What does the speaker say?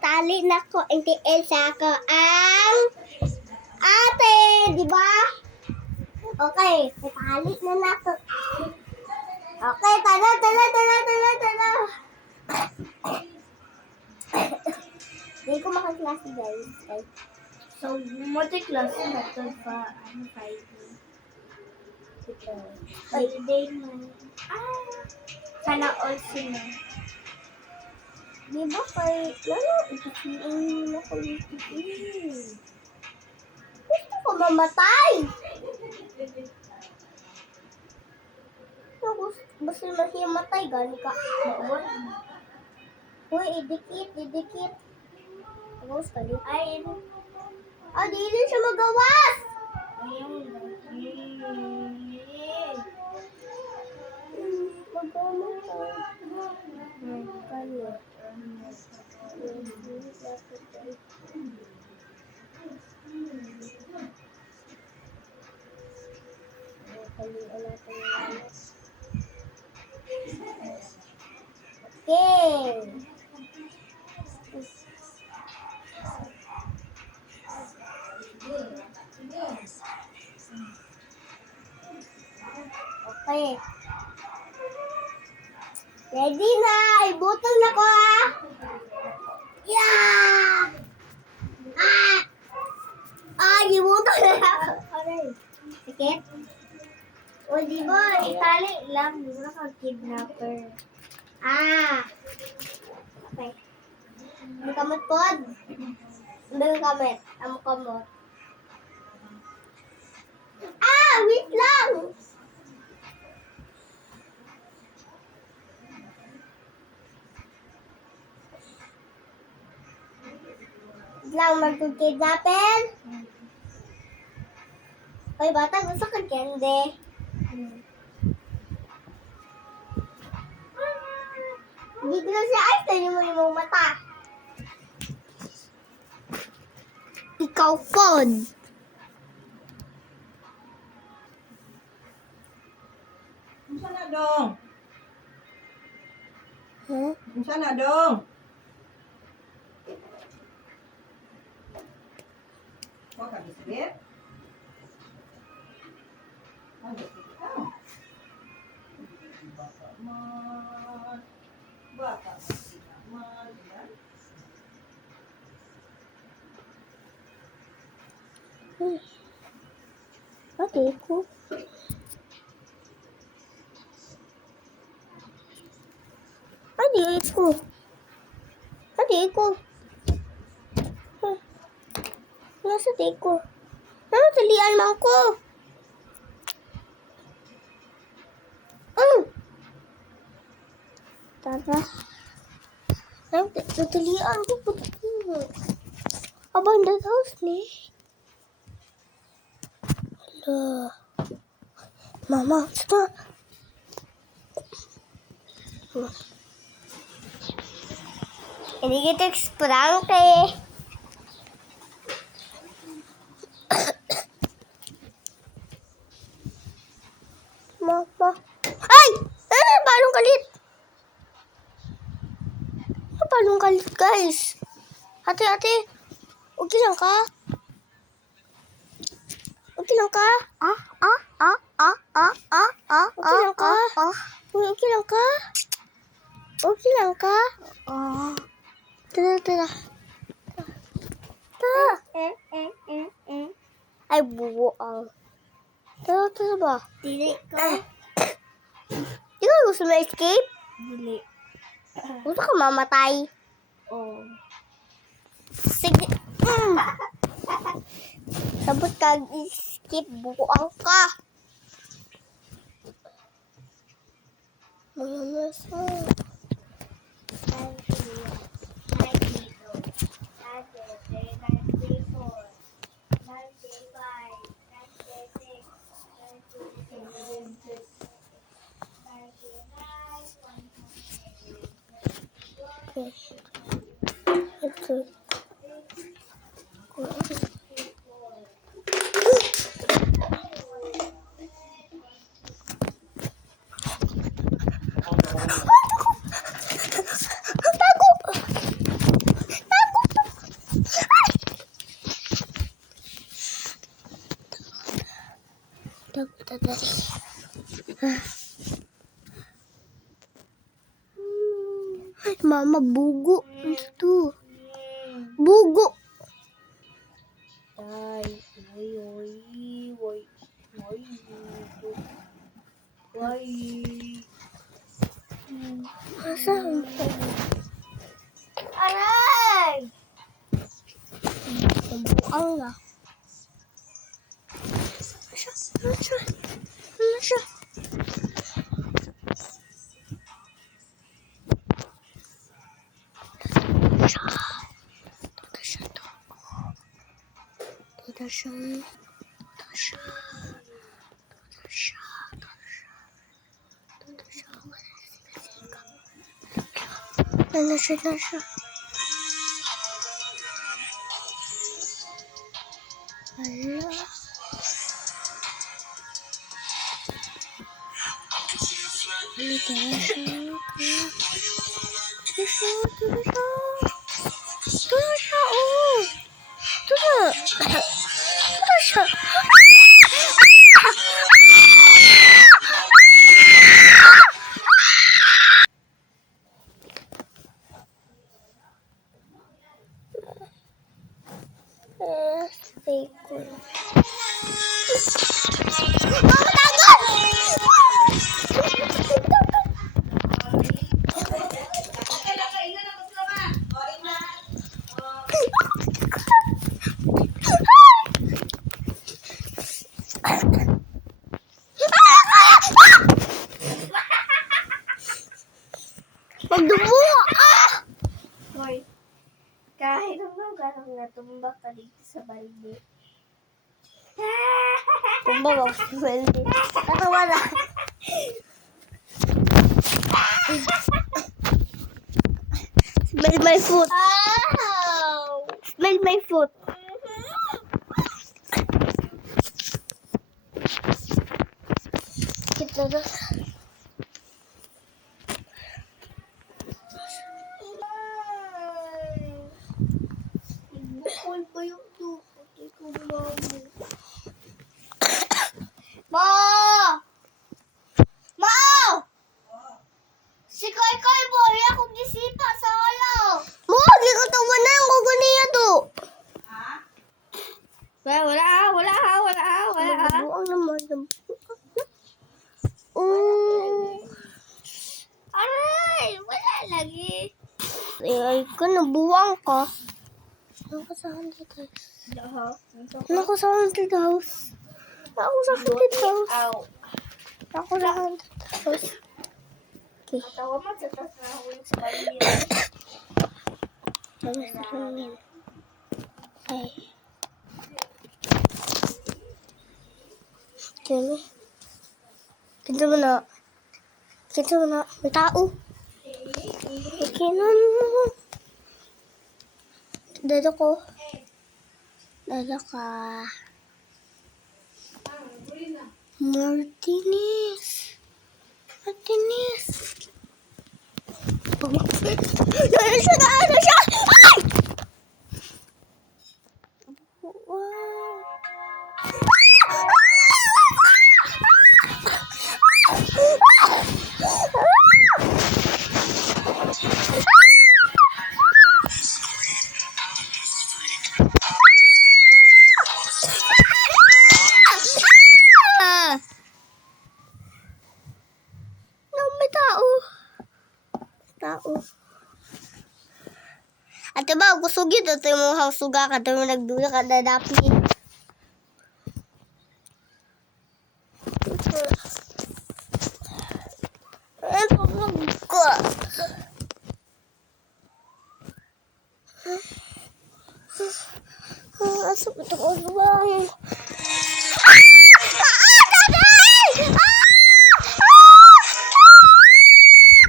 Tali na ko, hindi Elsa ko ang ate, di ba? Okay, tali na nako. Okay, tala. Hindi ko makaklase, guys. Okay. So, multi-class na ito pa, Friday. Ito. Friday mo. Sana all sino. Di ba kay... Lalo, ikikiin na ko ikikiin. Gusto ko mamatay. Basta masih matay, gani ka. Uy, idikit. Tapos ka din. Ay, Di din siya magawas. ayun. Okay. Okay. Ready na! Ibutol na ko ah! Yeah! Ibutol na ako. Aray. Sakit? O, di ba? Itali lang. Di ba ka-kidnapper? Okay. Ang kamot pod. Ang kamot. Ang kamot. Wait lang! Lang magkukidnapin. Oy, bata, gusto ka candy. Hindi ko na siya ay, tayo mo yung mata. Ikaw, phone. Unsa na dong? Huh? Unsa na dong? Wa ka bisbit? Ano ka? Baka man. Baka man. Yan. Okay, cool. Adik ko. Nasa adik ko. Talian mo ko. Tara. Talian ko po. Abandoned house ni. Hala. Mama, stop. Hindi kita prank eh. Mama. Ay! Balong kalit. Balong kalit, guys. Ate. Okay lang ka? Okay lang ka? Okay lang ka? Okay lang ka? Okay lang ka? Tara. Ay, buwang. Tara ba? Dili ko. Di ka gusto ma-escape? Dili. Gusto ka mamatay? Oh. Sige. Sabot ka escape, buwang ka. Mga nasa. Okay. Ito. Tago! mabugo. Ito. Bugo. Tay, Why? Asan? Aray! Nabuang na. Ano siya? Ano siya? Ito siya. Ano siya? Hala. Ito na siya. Oh. Ito na siya. Stay cool. Magdumo! Hoy, kahit anong ganang natumba ka dito sa balde. Tumba ba? Sweldi. Natawa na. Smell my foot. Ow! Smell my foot. Kita na. Bukol ko yung tupot ko, mami. Ma! Ma! Si Koy Koy boy, akong gisipa sa olaw. Mo, di ko tawa na yung kuganiya to. Wala. Buang naman. Aray, wala lagi. Ay, ko nabuwang ka. Ako sa haunted house. Ako sa haunted house. Ako sa haunted house. Ow. Ako sa haunted house. Okay. Tawa mo sa tas na ako yung spaghetti. Tapos na hangin. Ay. Kaya Kita mo na. May tao. Okay na. Dada ko. Dada ka. Martinez. Ano siya? Ay! Wow. May tao. Ate ba, gusto gito ito yung mga suga ka. Ito yung nagdula ka na dapi. Ay, pagod ko. Asok ito ko.